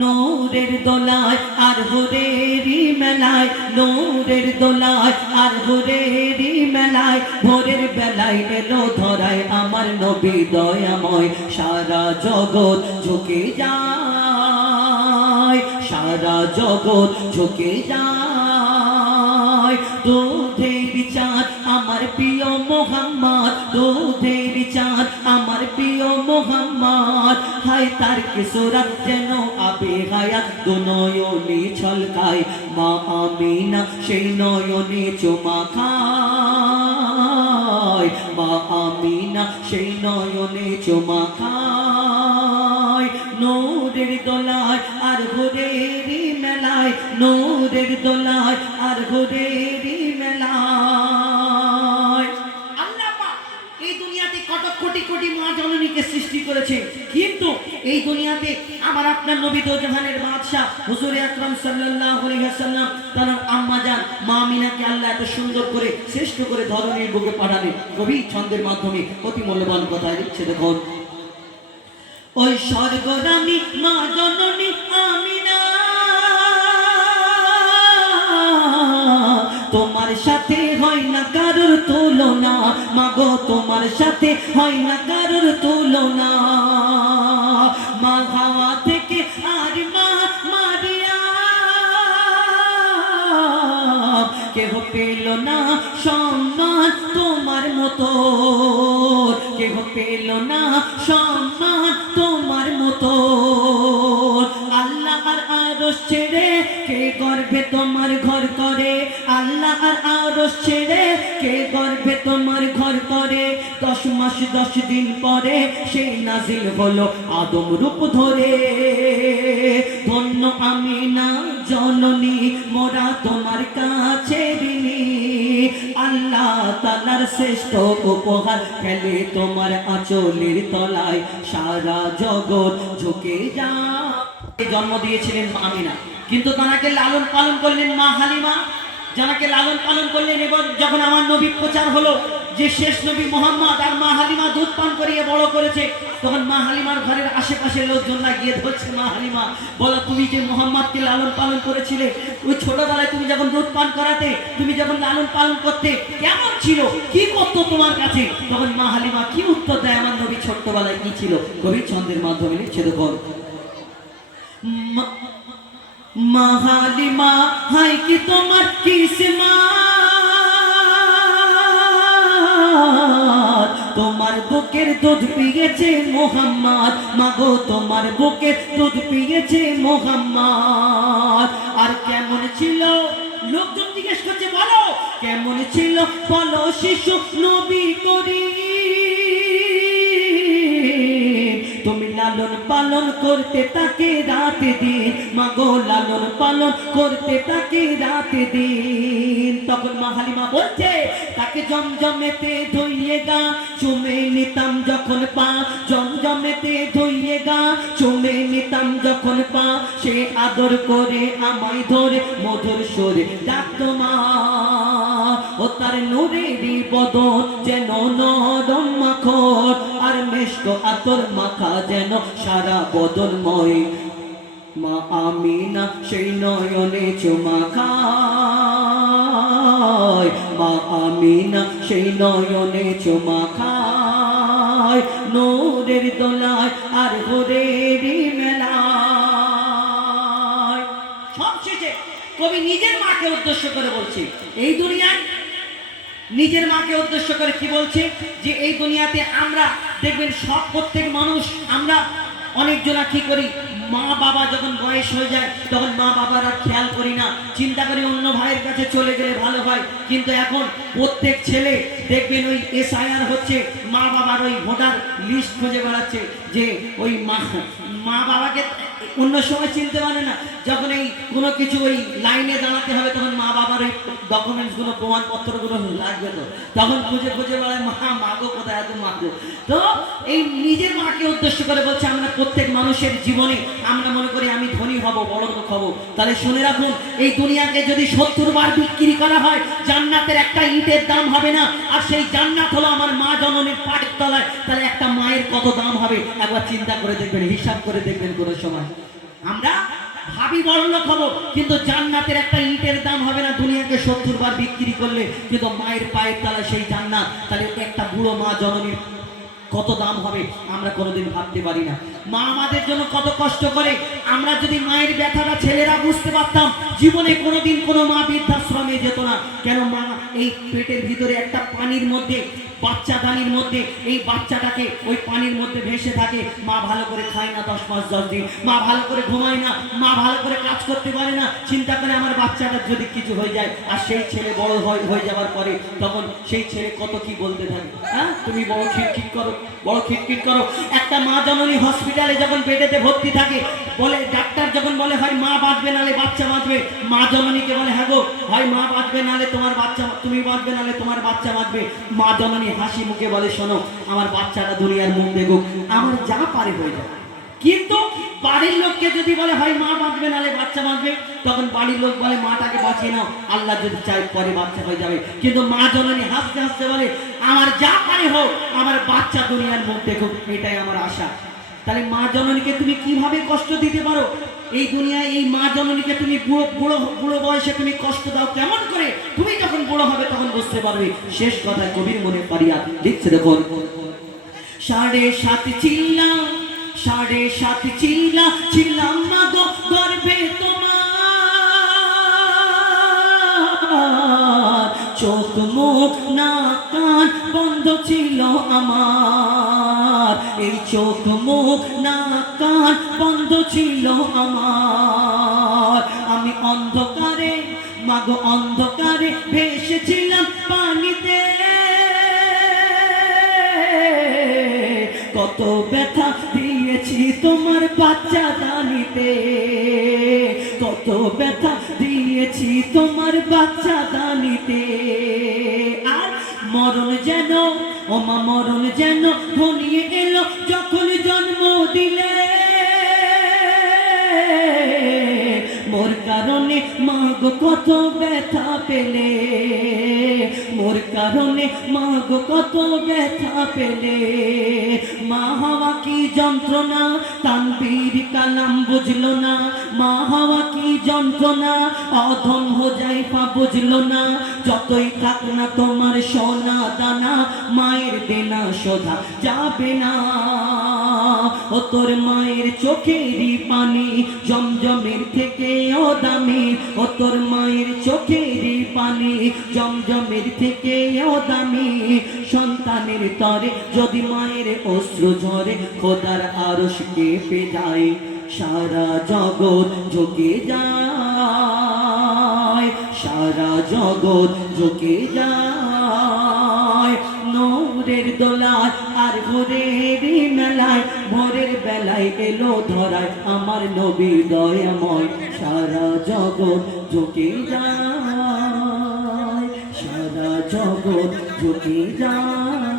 নূরের দোলায় আর হোরেরি মেলায়, নূরের দোলায় আর হোরেরি মেলায়, ভোরের বেলায় এলো ধরায় আমার নবী দয়াময়। সারা জগৎ ঝুঁকে যায়, সারা জগৎ ঝুঁকে যায়। দুধের চাঁদ আমার প্রিয় মোহাম্মদ, দুধের চাঁদ আমার প্রিয় মোহাম্মদ। হায় তার কিশোরা যেন আবে হায়া, দু নয়নে ছলকায় মা আমিনা, সেই নয়নে চুমা খায়। মা আমিনা, সেই নয়নে চুমা খায়। নূরের দোলায় আর ঘুরেরি মেলায়, নূরের দোলায় আর ঘুরেরি মেলায়। আমার আপনার নবী বাদশাহ আম্মা আল্লাহ এত সুন্দর করে, শ্রেষ্ঠ করে ধরনের বুকে পাঠালেন। কবি ছন্দের মাধ্যমে অতি মূল্যবান কথা লিখছে দেখুন ওই স্বর্গরানী, মা জননী, আমি না। তোমার সাথে হয় না কারোর তুলনা মাগো তোমার সাথে হয় না কারোর তুলনা। মা হাওয়া কেহ পেল না সম্মান তোমার মতো। কেহ পেল না সম্মান তোমার মতো। আরস ছেড়ে কে গর্বে তোমার ঘর করে? আল্লাহ আর আরস ছেড়ে কে গর্বে তোমার ঘর করে? দশ মাস, দশ দিন পরে সেই নাজিল হলো আদম রূপ ধরে। ধন্য আমি না জননী, মোরা তোমার কাছে আল্লাহ তালার শ্রেষ্ঠ উপহার খেলে তোমার আঁচলের তলায় সারা জগৎ ঝুঁকে যা। জন্ম দিয়েছিলেন আমিনা। কিন্তু তাকে লালন পালন করলেন মা হালিমা। যাকে লালন পালন করলেন এবং যখন আমার নবী প্রচার হলো যে শেষ নবী মোহাম্মদ আর মা হালিমা দুধ পান করিয়ে বড় করেছে, তখন মা হালিমার ঘরের আশেপাশে লোকজনরা গিয়ে ধরছে, মা হালিমা, বলো তুমি যে মোহাম্মদকে লালন পালন করেছিলে, ওই ছোটবেলায় তুমি যখন দুধ পান করাতে, তুমি যখন লালন পালন করতে, কেমন ছিল? কি করতো তোমার কাছে? তখন মা হালিমা কি উত্তর দেয় আমার নবী ছোট্টবেলায় কি ছিল? কবি ছন্দের মাধ্যমে লিখছে, দেখুন হাই কি তোমার তোমার বুকের দুধ পিয়েছে মোহাম্মদ তোমার বুকের দুধ পিয়েছে মোহাম্মদ। আর কেমন ছিল? লোকজন জিজ্ঞেস করছে, বলো, কেমন ছিল? বলো, শিশু নবী করি লালন পালন করতে তাকে রাত দিন। মাগো লালন পালন করতে তাকে রাত দিন। তখন মা হালিমা বলছে, তাকে জমজমেতে ধুইয়ে গা, চুমে নিতাম যখন পা। জমজমেতে ধুইয়ে গা, চুমে নিতাম যখন পা। সে আদর করে আমায় ধরে মধুর সরে ডাকতো মা। ও তার নুরেরই বদন যেন নরম মাখন, আর মেষ্ট আতর মাখা যেন সারা বদনময়। মা আমিনা সেই নয়নে চুমা খায়। মা আমিনা সেই নয়নে চুমা খায়। দোলায় আর সবশেষে কবি নিজের মাকে উদ্দেশ্য করে বলছে, এই দুনিয়ায়? নিজের মাকে উদ্দেশ্য করে কি বলছে? যে এই দুনিয়াতে আমরা দেখবেন সব প্রত্যেক মানুষ, আমরা অনেকজনা কি করি, মা বাবা যখন বয়স হয়ে যায়, তখন মা বাবার আর খেয়াল করি না। চিন্তা করি অন্য ভাইয়ের কাছে চলে গেলে ভালো হয়। কিন্তু এখন প্রত্যেক ছেলে দেখবেন ওই এসআইআর হচ্ছে, মা বাবার ওই ভোটার লিস্ট খুঁজে বেড়াচ্ছে। যে ওই মা মা বাবাকে অন্য সময় চিনতে পারে না, যখন এই কোনো কিছু ওই লাইনে দাঁড়াতে হবে, তখন মা বাবার ওই ডকুমেন্টসগুলো প্রমাণপত্রগুলো লাগবে তো। তখন খুঁজে খুঁজে বেড়ায় মা মাগো কোথায় এত মাগো তো এই নিজের মাকে উদ্দেশ্য করে বলছে, আমরা প্রত্যেক মানুষের জীবনে আমরা মনে করি আমি ধনী হব, বড় লোক হব। তাহলে শুনে রাখুন, এই দুনিয়াকে যদি সত্তর বার বিক্রি করা হয়, জান্নাতের একটা ইটের দাম হবে না। আর সেই জান্নাত হলো আমার মা জননের তলায়, তাহলে একটা মায়ের কত দাম হবে? একবার চিন্তা করে দেখবেন, হিসাব করে দেখবেন কোনো সময়। আমরা ভাবি কিন্তু জান্নাতের একটা ইটের দাম হবে না, দুনিয়াকে সত্তর বার বিক্রি করলে। কিন্তু মায়ের পায়ের তলায় সেই জান্নাত, তাহলে একটা বুড়ো মা জননীর কত দাম হবে, আমরা কোনোদিন ভাবতে পারি না। মা আমাদের জন্য কত কষ্ট করে। আমরা যদি মায়ের ব্যথাটা ছেলেরা বুঝতে পারতাম, জীবনে কোনোদিন কোনো মা বৃদ্ধাশ্রমে যেত না। কেন মা এই পেটের ভিতরে একটা পানির মধ্যে, বাচ্চা দানির মধ্যে, এই বাচ্চাটাকে ওই পানির মধ্যে ভেসে থাকে। মা ভালো করে খায় না দশ মাস, দশ দিন। মা ভালো করে ঘুমায় না, মা ভালো করে কাজ করতে পারে না। চিন্তা করে আমার বাচ্চাটার যদি কিছু হয়ে যায়, আর সেই ছেলে বড় হয়, হয়ে যাওয়ার পরে তখন সেই ছেলে কত কি বলতে থাকে হ্যাঁ? তুমি বড় খিটখিট করো, বড় খিটখিট করো। একটা মা জননী হসপিটালে যখন বেডেতে ভর্তি থাকে, বলে ডাক্তার যখন বলে, হয় মা বাঁচবে নালে বাচ্চা বাঁচবে? মা জননীকে বলে হ্যাঁ গো, হয় মা বাঁচবে নালে তোমার বাচ্চা, তুমি বাঁচবে নালে তোমার বাচ্চা বাঁচবে। মা জননী হাসি মুখে বলে, শোনো, আমার বাচ্চাটা দুনিয়ার মুখ দেখুক, আমার যা পারে হয়ে যাবে কিন্তু বাড়ির লোককে যদি বলে, হয় মা বাঁচবে নালে বাচ্চা বাঁচবে? তখন বাড়ির লোক বলে, মাটাকে বাঁচিয়ে নাও, আল্লাহ যদি চাই পরে বাচ্চা হয়ে যাবে। কিন্তু মা জননী হাসতে হাসতে বলে, আমার যা পারে হোক, আমার বাচ্চা দুনিয়ার মুখ দেখুক, এটাই আমার আশা। তাহলে মা জননীকে তুমি কীভাবে কষ্ট দিতে পারো? এই দুনিয়ায় এই মা জননীকে তুমি বুড়ো বুড়ো বুড়ো বয়সে তুমি কষ্ট দাও কেমন করে? তুমি যখন বুড়ো হবে তখন বুঝতে পারবে। শেষ কথা কবির মনে পারিয়া লিখছে, দেখুন। সাড়ে সাত চিল্লা, সাড়ে সাত চিল্লা ছিলাম না গো, গর্বে তোমার। চোখ মুখ না কান বন্ধ ছিল আমার। এই চোখ মুখ না কান বন্ধ ছিল আমার। আমি অন্ধকারে, মাগো অন্ধকারে ভেসেছিলাম পানিতে। কত ব্যথা দিয়েছি তোমার বাচ্চা দানিতে। কত ব্যথা দিয়েছি তোমার বাচ্চা দানিতে। মরণ যেন ও মা মরণ যেন ভনিয়ে এলো যখন জন্ম দিলে। কারণে, মাগ কত ব্যথা পেলে। মোর কারণে, মাগ কত ব্যথা পেলে। মা হাওয়া কি যন্ত্রণা? তানবীর কালাম বুঝলো না। মা হাওয়া কি যন্ত্রণা? অধম হো যাই পা বুঝলো না। যতই থাক না তোমার সোনা দানা, মায়ের দেনা সোধা যাবে না। ও তোর মায়ের চোখেরই পানি, জমজমের থেকে ও দামি ও তোর মায়ের চোখের পানি জমজমের থেকে ও দামি। সন্তানের তরে যদি মায়ের অশ্রু ঝরে, খোদার আরশ কেঁপে যায়, সারা জগৎ ঝুঁকে যায়, সারা জগৎ ঝুঁকে যায়। নূরের দোলায় আর ভোরের মেলায়, ভোরের বেলায় এলো ধরায় আমার নবী দয়াময়। সারা জগৎ ঝুঁকে যায়, সারা জগৎ ঝুঁকে যায়।